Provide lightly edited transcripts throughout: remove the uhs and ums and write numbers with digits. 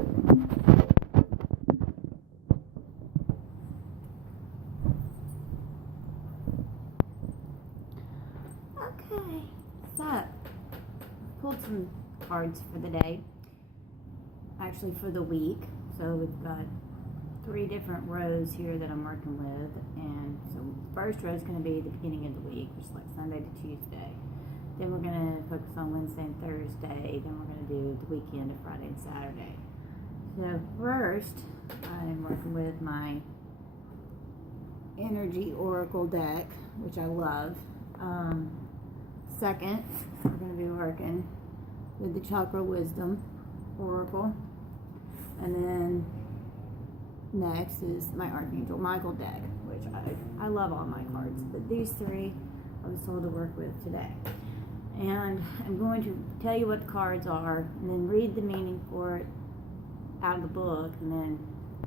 Okay, so pulled some cards for the day, actually for the week. So we've got 3 different rows here that I'm working with, and so the first row is going to be the beginning of the week, which is like Sunday to Tuesday. Then we're going to focus on Wednesday and Thursday. Then we're going to do the weekend of Friday and Saturday. So first, I'm working with my Energy Oracle deck, which I love. Second, we're going to be working with the Chakra Wisdom Oracle. And then next is my Archangel Michael deck, which I love all my cards, but these 3 I was told to work with today. And I'm going to tell you what the cards are, and then read the meaning for it out of the book, and then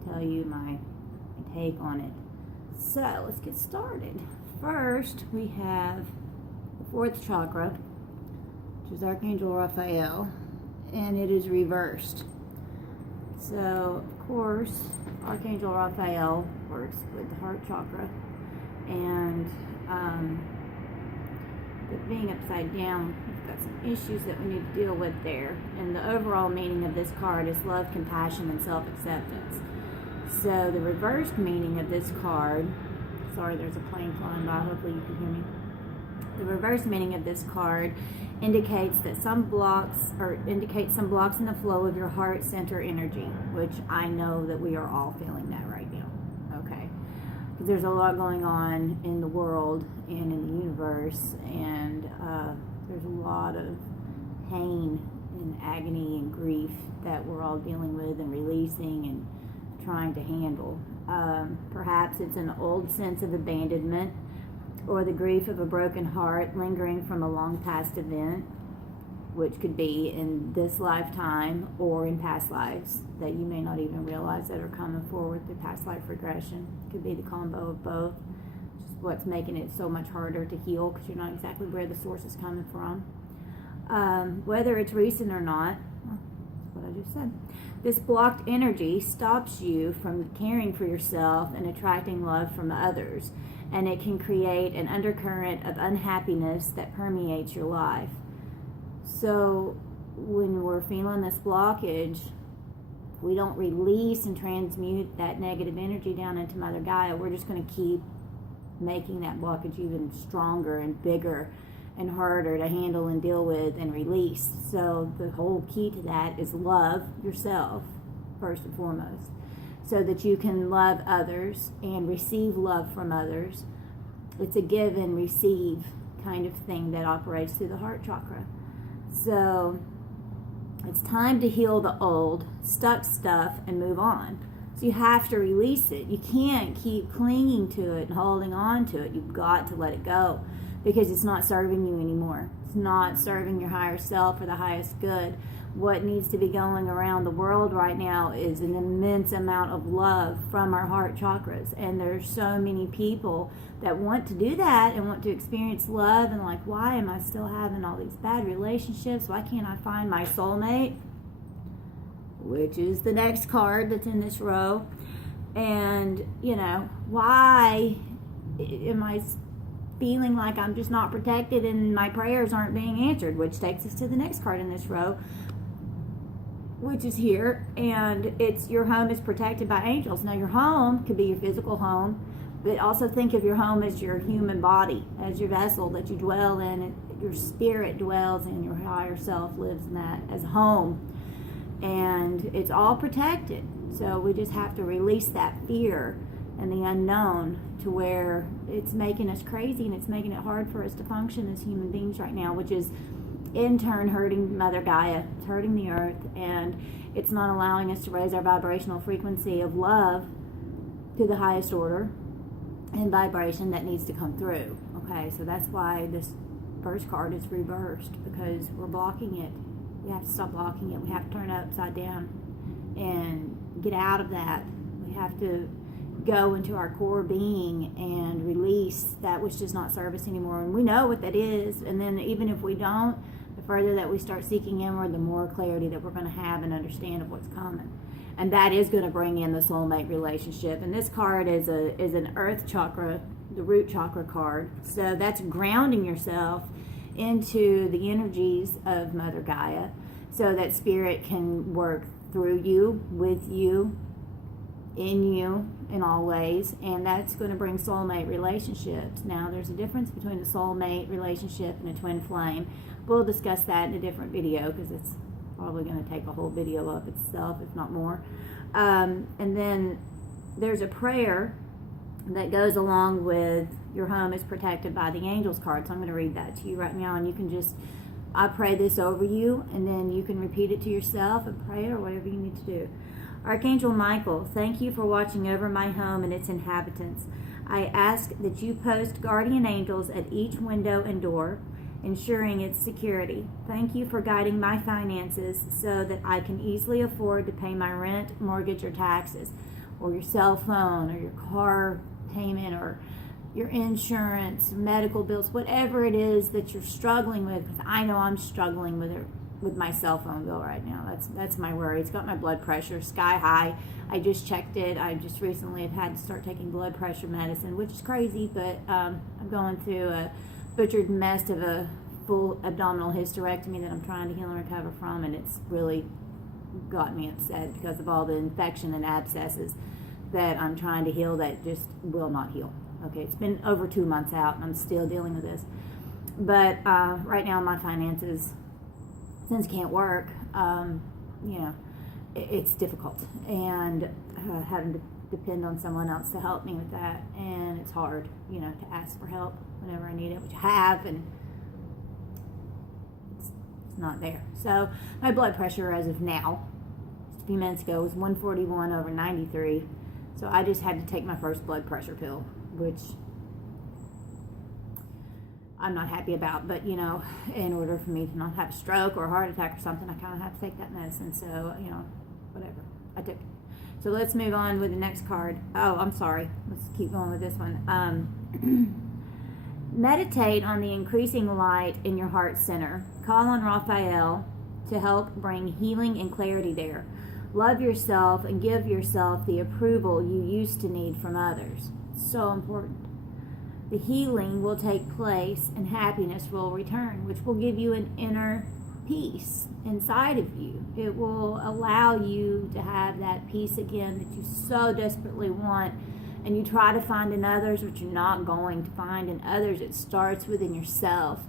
tell you my take on it. So let's get started. First, we have the 4th chakra, which is Archangel Raphael, and it is reversed. So, of course, Archangel Raphael works with the heart chakra, and but being upside down, we've got some issues that we need to deal with there. And the overall meaning of this card is love, compassion, and self-acceptance. So the reversed meaning of this card, sorry, there's a plane flying by, hopefully you can hear me. The reverse meaning of this card indicates that some blocks in the flow of your heart center energy, which I know that we are all feeling that right now. Okay, because there's a lot going on in the world and in the universe, and there's a lot of pain and agony and grief that we're all dealing with and releasing and trying to handle. Perhaps it's an old sense of abandonment, or the grief of a broken heart lingering from a long past event, which could be in this lifetime or in past lives that you may not even realize that are coming forward through past life regression. It could be the combo of both, which is what's making it so much harder to heal, because you're not exactly where the source is coming from. Whether it's recent or not, that's what I just said. This blocked energy stops you from caring for yourself and attracting love from others, and it can create an undercurrent of unhappiness that permeates your life. So when we're feeling this blockage, we don't release and transmute that negative energy down into Mother Gaia, we're just going to keep making that blockage even stronger and bigger and harder to handle and deal with and release. So the whole key to that is love yourself first and foremost, so that you can love others and receive love from others. It's a give and receive kind of thing that operates through the heart chakra. So it's time to heal the old, stuck stuff and move on. So you have to release it. You can't keep clinging to it and holding on to it. You've got to let it go, because it's not serving you anymore. It's not serving your higher self or the highest good. What needs to be going around the world right now is an immense amount of love from our heart chakras. And there's so many people that want to do that and want to experience love, and like, why am I still having all these bad relationships? Why can't I find my soulmate? Which is the next card that's in this row. And, why am I feeling like I'm just not protected and my prayers aren't being answered? Which takes us to the next card in this row, which is here, and it's your home is protected by angels. Now, your home could be your physical home, but also think of your home as your human body, as your vessel that you dwell in. Your spirit dwells in, your higher self lives in that as home, and it's all protected. So we just have to release that fear and the unknown, to where it's making us crazy and it's making it hard for us to function as human beings right now, which is in turn hurting Mother Gaia. It's hurting the earth, and it's not allowing us to raise our vibrational frequency of love to the highest order and vibration that needs to come through. Okay, so that's why this first card is reversed, because we're blocking it. We have to stop blocking it. We have to turn it upside down and get out of that. We have to go into our core being and release that which does not serve us anymore. And we know what that is. And then even if we don't, the further that we start seeking inward, the more clarity that we're going to have and understand of what's coming. And that is going to bring in the soulmate relationship. And this card is an earth chakra, the root chakra card. So that's grounding yourself into the energies of Mother Gaia so that spirit can work through you, with you, in you, in all ways. And that's going to bring soulmate relationships. Now, there's a difference between a soulmate relationship and a twin flame. We'll discuss that in a different video because it's probably going to take a whole video of itself, if not more. And then there's a prayer that goes along with your home is protected by the angels card. So I'm going to read that to you right now, and you can just, I pray this over you, and then you can repeat it to yourself and pray it or whatever you need to do. Archangel Michael, thank you for watching over my home and its inhabitants. I ask that you post guardian angels at each window and door, ensuring its security. Thank you for guiding my finances so that I can easily afford to pay my rent, mortgage, or taxes, or your cell phone, or your car payment, or your insurance, medical bills, whatever it is that you're struggling with. Because I know I'm struggling with it, with my cell phone bill right now. That's my worry. It's got my blood pressure sky high. I just checked it. I just recently have had to start taking blood pressure medicine, which is crazy, but I'm going through a butchered mess of a full abdominal hysterectomy that I'm trying to heal and recover from, and it's really got me upset because of all the infection and abscesses that I'm trying to heal that just will not heal. Okay, it's been over 2 months out and I'm still dealing with this. But right now my finances, since can't work, it's difficult, and having to depend on someone else to help me with that, and it's hard, to ask for help whenever I need it, which I have, and it's not there. So my blood pressure as of now, just a few minutes ago, was 141/93. So I just had to take my first blood pressure pill, which I'm not happy about, but in order for me to not have a stroke or a heart attack or something, I kind of have to take that medicine. So, whatever. I took it. So let's move on with the next card. Oh, I'm sorry. Let's keep going with this one. Meditate on the increasing light in your heart center. Call on Raphael to help bring healing and clarity there. Love yourself and give yourself the approval you used to need from others. So important. The healing will take place and happiness will return, which will give you an inner peace inside of you. It will allow you to have that peace again that you so desperately want, and you try to find in others, but you're not going to find in others. It starts within yourself,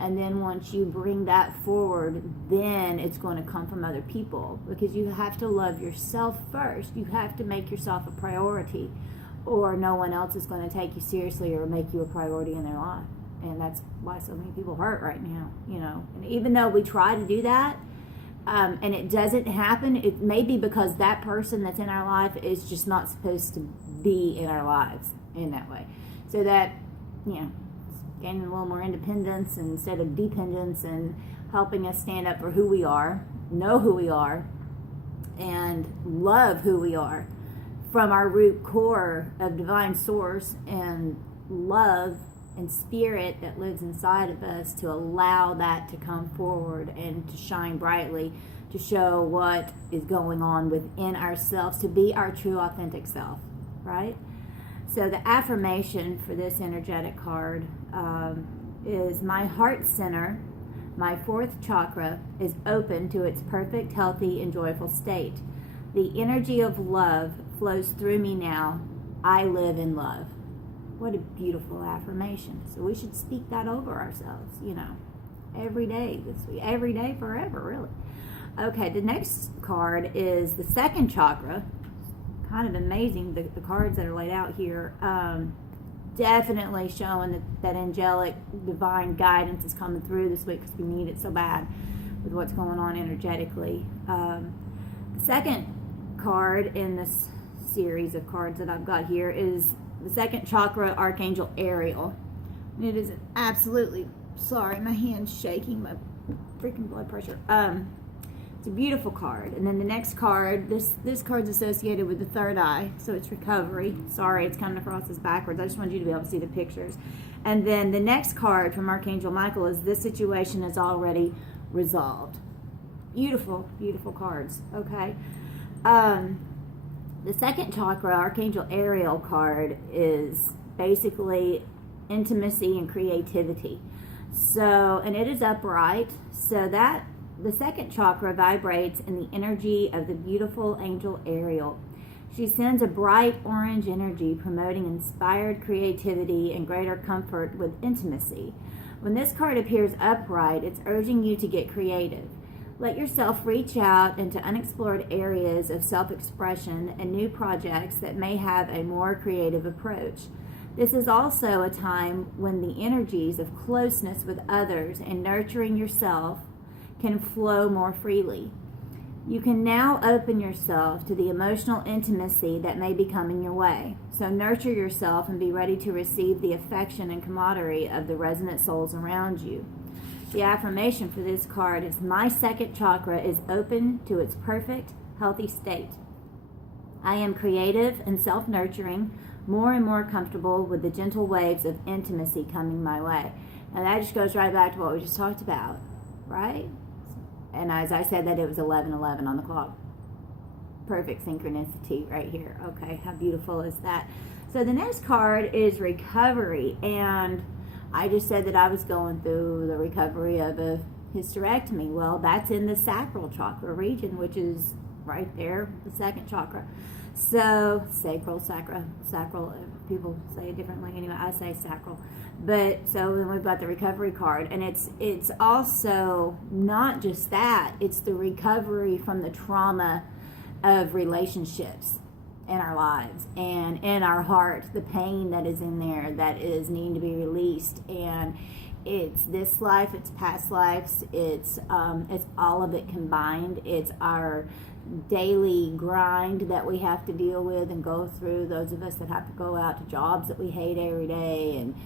and then once you bring that forward, then it's going to come from other people, because you have to love yourself first. You have to make yourself a priority, or no one else is going to take you seriously or make you a priority in their life. And that's why so many people hurt right now, And even though we try to do that, and it doesn't happen, it may be because that person that's in our life is just not supposed to be in our lives in that way. So that, gaining a little more independence instead of dependence, and helping us stand up for who we are, know who we are, and love who we are from our root core of divine source and love and spirit that lives inside of us, to allow that to come forward and to shine brightly, to show what is going on within ourselves, to be our true authentic self, right? So the affirmation for this energetic card is, my heart center, my fourth chakra, is open to its perfect, healthy, and joyful state. The energy of love flows through me now. I live in love. What a beautiful affirmation. So we should speak that over ourselves, every day this week, every day forever, really. Okay, the next card is the second chakra. Kind of amazing, the cards that are laid out here. Definitely showing that angelic divine guidance is coming through this week, because we need it so bad with what's going on energetically. The second card in this series of cards that I've got here is the second chakra, Archangel Ariel. It is absolutely, sorry, my hand's shaking, my freaking blood pressure. It's a beautiful card. And then the next card, this card's associated with the third eye, so it's recovery. Sorry, it's coming across as backwards. I just wanted you to be able to see the pictures. And then the next card from Archangel Michael is, this situation is already resolved. Beautiful, beautiful cards. Okay. The second chakra, Archangel Ariel card, is basically intimacy and creativity. So, and it is upright. So that the second chakra vibrates in the energy of the beautiful angel Ariel. She sends a bright orange energy promoting inspired creativity and greater comfort with intimacy. When this card appears upright, it's urging you to get creative. Let yourself reach out into unexplored areas of self-expression and new projects that may have a more creative approach. This is also a time when the energies of closeness with others and nurturing yourself can flow more freely. You can now open yourself to the emotional intimacy that may be coming your way. So nurture yourself and be ready to receive the affection and camaraderie of the resonant souls around you. The affirmation for this card is, my second chakra is open to its perfect, healthy state. I am creative and self-nurturing, more and more comfortable with the gentle waves of intimacy coming my way. Now that just goes right back to what we just talked about, right? And as I said that, it was 11:11 on the clock. Perfect synchronicity right here. Okay, how beautiful is that? So the next card is recovery, and I just said that I was going through the recovery of a hysterectomy. Well, that's in the sacral chakra region, which is right there, the second chakra. So sacral, people say it differently. Anyway, I say sacral. But so then we've got the recovery card, and it's also not just that, it's the recovery from the trauma of relationships in our lives and in our heart, the pain that is in there that is needing to be released. And it's this life, it's past lives, it's all of it combined. It's our daily grind that we have to deal with and go through, those of us that have to go out to jobs that we hate every day, and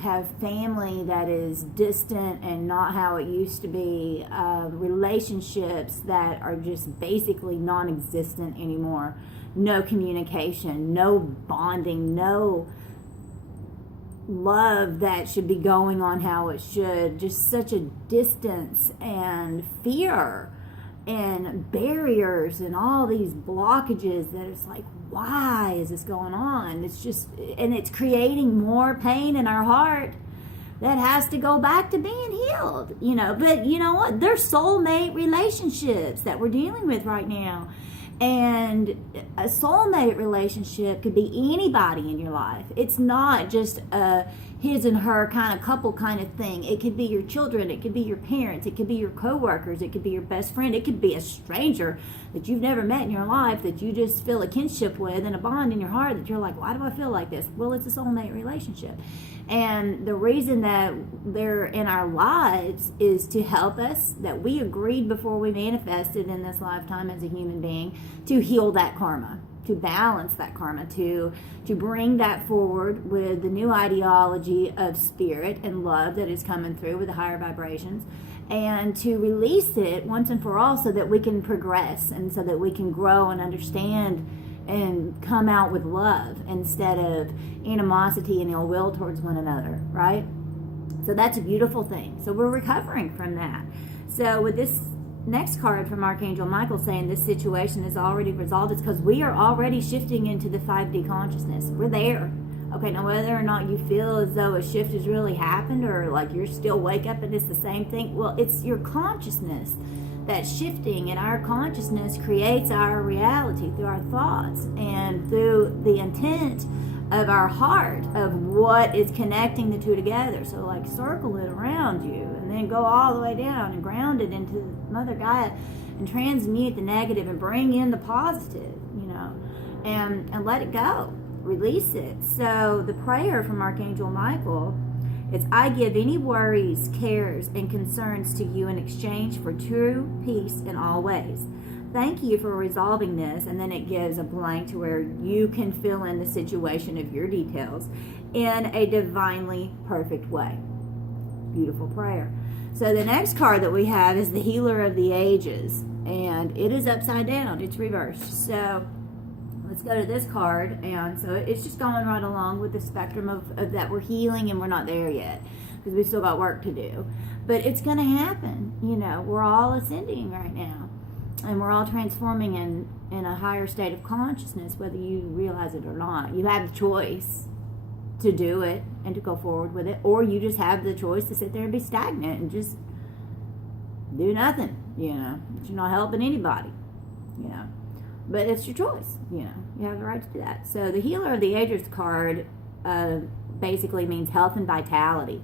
have family that is distant and not how it used to be, relationships that are just basically non-existent anymore, no communication, no bonding, no love that should be going on how it should, just such a distance and fear and barriers and all these blockages that it's like, why is this going on? It's just, and it's creating more pain in our heart that has to go back to being healed, you know. But you know what? They're soulmate relationships that we're dealing with right now. And a soulmate relationship could be anybody in your life. It's not just a his and her kind of couple kind of thing. It could be your children, it could be your parents, it could be your coworkers, it could be your best friend, it could be a stranger that you've never met in your life that you just feel a kinship with and a bond in your heart that you're like, why do I feel like this? Well, it's a soulmate relationship. And the reason that they're in our lives is to help us, that we agreed before we manifested in this lifetime as a human being, to heal that karma, to balance that karma, to bring that forward with the new ideology of spirit and love that is coming through with the higher vibrations, and to release it once and for all so that we can progress and so that we can grow and understand and come out with love instead of animosity and ill will towards one another, right? So that's a beautiful thing. So we're recovering from that. So with this next card from Archangel Michael saying this situation is already resolved, it's because we are already shifting into the 5D consciousness. We're there. Okay, now whether or not you feel as though a shift has really happened or like you're still wake up and it's the same thing, well, it's your consciousness that's shifting, and our consciousness creates our reality through our thoughts and through the intent of our heart of what is connecting the two together. So like circle it around you and then go all the way down and ground it into Mother Gaia and transmute the negative and bring in the positive, you know, and let it go, release it. So the prayer from Archangel Michael, it's, I give any worries, cares, and concerns to you in exchange for true peace in all ways. Thank you for resolving this. And then it gives a blank to where you can fill in the situation of your details in a divinely perfect way. Beautiful prayer. So the next card that we have is the Healer of the Ages, and it is upside down. It's reversed. So let's go to this card, and so it's just going right along with the spectrum of that we're healing and we're not there yet. because we still got work to do. But it's going to happen. You know, we're all ascending right now, and we're all transforming in a higher state of consciousness, whether you realize it or not. You have the choice to do it and to go forward with it, or you just have the choice to sit there and be stagnant and just do nothing, you know. You're not helping anybody, you know. But it's your choice, you know. You have the right to do that. So the Healer of the Ages card basically means health and vitality.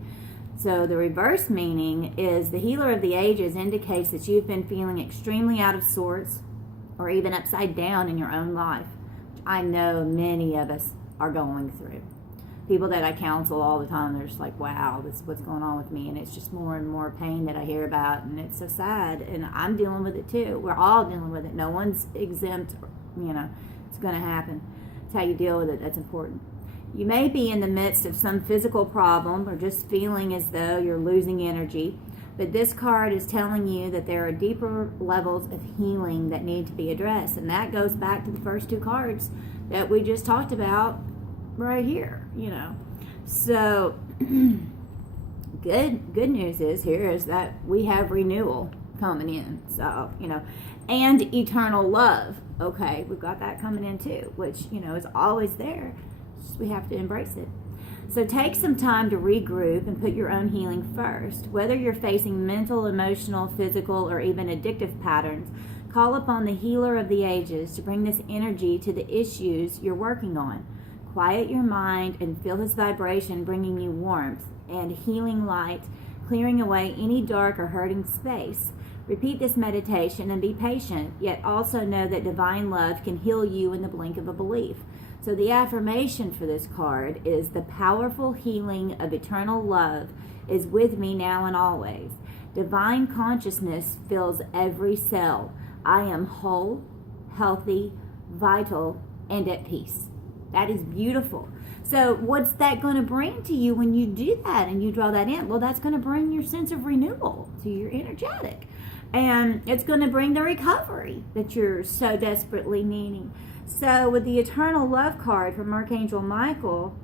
So the reverse meaning is the Healer of the Ages indicates that you've been feeling extremely out of sorts or even upside down in your own life, which I know many of us are going through. People that I counsel all the time, they're just like, wow, this is what's going on with me. And it's just more and more pain that I hear about. And it's so sad. And I'm dealing with it too. We're all dealing with it. No one's exempt. You know, it's going to happen. It's how you deal with it that's important. You may be in the midst of some physical problem or just feeling as though you're losing energy. But this card is telling you that there are deeper levels of healing that need to be addressed. And that goes back to the first two cards that we just talked about right here, you know. So good news is that we have renewal coming in. So, you know, and eternal love. Okay, we've got that coming in too, which, you know, is always there. Just we have to embrace it. So take some time to regroup and put your own healing first. Whether you're facing mental, emotional, physical, or even addictive patterns, call upon the Healer of the Ages to bring this energy to the issues you're working on. Quiet your mind and feel his vibration bringing you warmth and healing light, clearing away any dark or hurting space. Repeat this meditation and be patient, yet also know that divine love can heal you in the blink of a belief. So the affirmation for this card is the powerful healing of eternal love is with me now and always. Divine consciousness fills every cell. I am whole, healthy, vital, and at peace. That is beautiful. So what's that going to bring to you when you do that and you draw that in? Well, that's going to bring your sense of renewal to your energetic. And it's going to bring the recovery that you're so desperately needing. So with the Eternal Love card from Archangel Michael,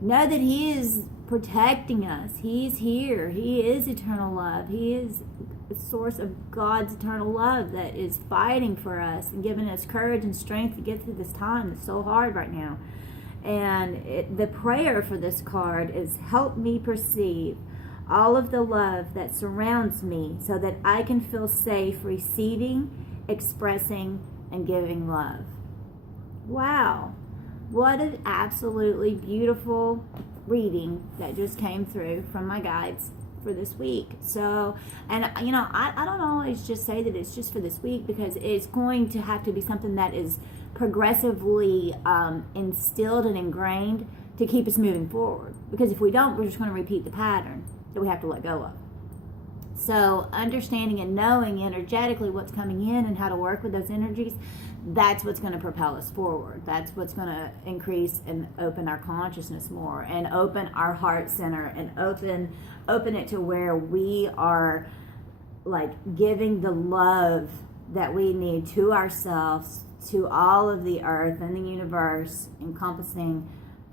know that he is protecting us. He's here. He is eternal love. He is the source of God's eternal love that is fighting for us and giving us courage and strength to get through this time that's so hard right now. And the prayer for this card is, help me perceive all of the love that surrounds me so that I can feel safe receiving, expressing, and giving love. Wow. What an absolutely beautiful reading that just came through from my guides for this week. So, and you know, I don't always just say that it's just for this week, because it's going to have to be something that is progressively instilled and ingrained to keep us moving forward. Because if we don't, we're just going to repeat the pattern that we have to let go of. So understanding and knowing energetically what's coming in and how to work with those energies, that's what's going to propel us forward. That's what's going to increase and open our consciousness more, and open our heart center, and open it to where we are like giving the love that we need to ourselves, to all of the earth and the universe, encompassing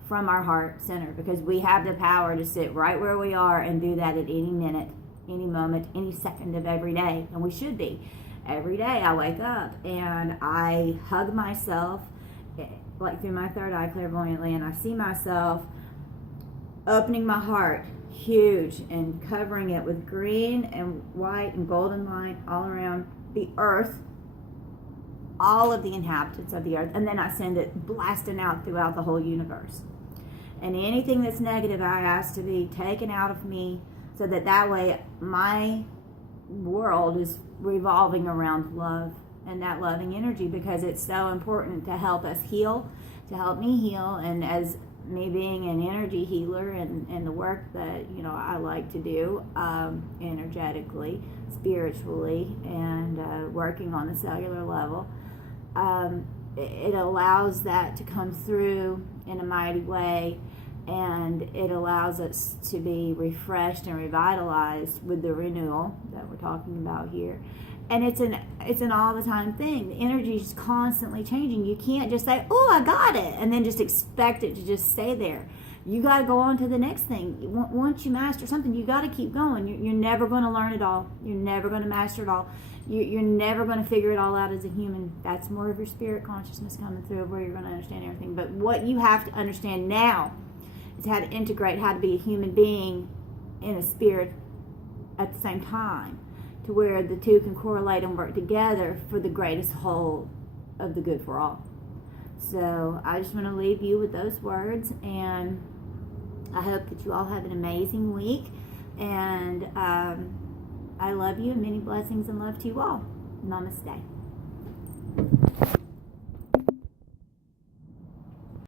from our heart center, because we have the power to sit right where we are and do that at any minute, any moment, any second of every day. And we should be. Every day I wake up and I hug myself, like through my third eye clairvoyantly, and I see myself opening my heart huge and covering it with green and white and golden light all around the earth, all of the inhabitants of the earth, and then I send it blasting out throughout the whole universe. And anything that's negative I ask to be taken out of me, so that way my world is revolving around love and that loving energy, because it's so important to help us heal, to help me heal. And as me being an energy healer and the work that, you know, I like to do energetically, spiritually, and working on the cellular level, it allows that to come through in a mighty way, and it allows us to be refreshed and revitalized with the renewal that we're talking about here. And it's an all the time thing. The energy is constantly changing. You can't just say, oh, I got it, and then just expect it to just stay there. you got to go on to the next thing. Once you master something, you got to keep going. You're never going to learn it all. You're never going to master it all. You're never going to figure it all out as a human. That's more of your spirit consciousness coming through, where you're going to understand everything. But what you have to understand now is how to integrate, how to be a human being in a spirit at the same time, to where the two can correlate and work together for the greatest whole of the good for all. So I just want to leave you with those words, and I hope that you all have an amazing week, and I love you, and many blessings and love to you all. Namaste.